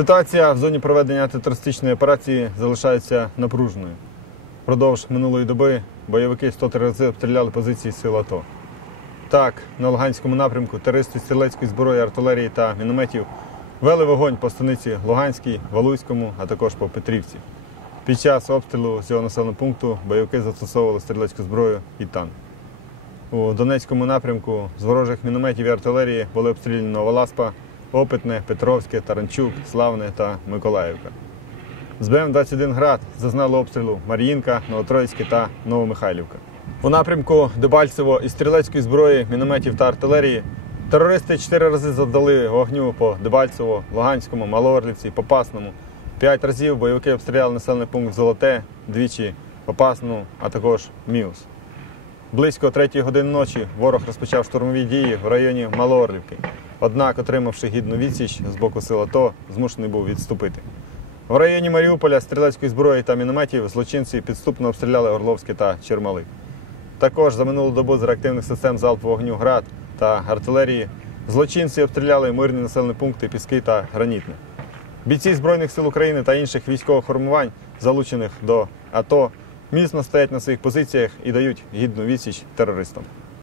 Ситуація в зоні проведення антитерористичної операції залишається напруженою. Впродовж минулої доби бойовики 103 рази обстріляли позиції сил АТО. Так, на Луганському напрямку терористи стрілецької зброї, артилерії та мінометів вели вогонь по станиці Луганській, Валуйському, а також по Петрівці. Під час обстрілу цього населеного пункту бойовики застосовували стрілецьку зброю і танк. У Донецькому напрямку з ворожих мінометів і артилерії були обстріляні Новоласпа, Опитне, Петровське, Таранчук, Славне та Миколаївка. З БМ-21 град зазнали обстрілу Мар'їнка, Новотроїцьке та Новомихайлівка. У напрямку Дебальцево із стрілецької зброї, мінометів та артилерії терористи чотири рази завдали вогню по Дебальцево, Луганському, Малоорлівці, Попасному. П'ять разів бойовики обстріляли населений пункт Золоте, двічі Попасну, а також Міус. Близько третьої години ночі ворог розпочав штурмові дії в районі Малоорлівки. Однак, отримавши гідну відсіч з боку сил АТО, змушений був відступити. В районі Маріуполя стрілецької зброї та мінометів злочинці підступно обстріляли Орловське та Чермали. Також за минулу добу з реактивних систем залпового вогню ГРАД та артилерії злочинці обстріляли мирні населені пункти Піски та Гранітне. Бійці Збройних сил України та інших військових формувань, залучених до АТО, міцно стоять на своїх позиціях і дають гідну відсіч терористам.